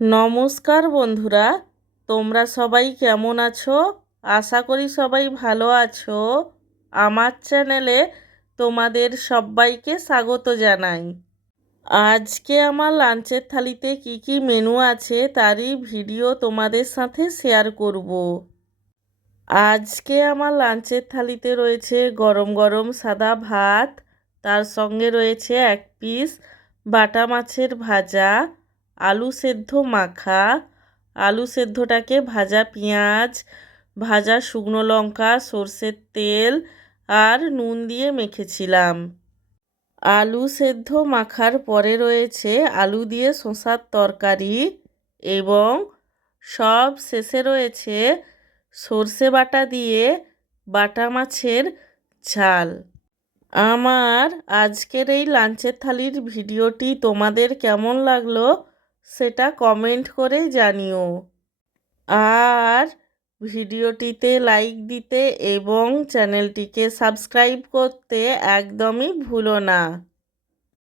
নমস্কার বন্ধুরা, তোমরা সবাই কেমন আছো? আশা করি সবাই ভালো আছো। আমার চ্যানেলে তোমাদের সবাইকে স্বাগত জানাই। আজকে আমার লাঞ্চের থালিতে কি কি মেনু আছে তারই ভিডিও তোমাদের সাথে শেয়ার করব। আজকে আমার লাঞ্চের থালিতে রয়েছে গরম গরম সাদা ভাত, তার সঙ্গে রয়েছে এক পিস বাটা মাছের ভাজা, আলু সেদ্ধ মাখা, আলু সেদ্ধটাকে ভাজা পেঁয়াজ, ভাজা শুকনো লঙ্কা, সর্ষের তেল আর নুন দিয়ে মেখেছিলাম। আলু সেদ্ধ মাখার পরে রয়েছে আলু দিয়ে শসার তরকারি এবং সব শেষে রয়েছে সর্ষে বাটা দিয়ে বাটা মাছের ঝাল। আমার আজকের এই লাঞ্চের থালির ভিডিওটি তোমাদের কেমন লাগলো সেটা কমেন্ট করে জানিও। আর ভিডিওটিতে লাইক দিতে এবং চ্যানেলটিকে সাবস্ক্রাইব করতে একদমই ভুলো না।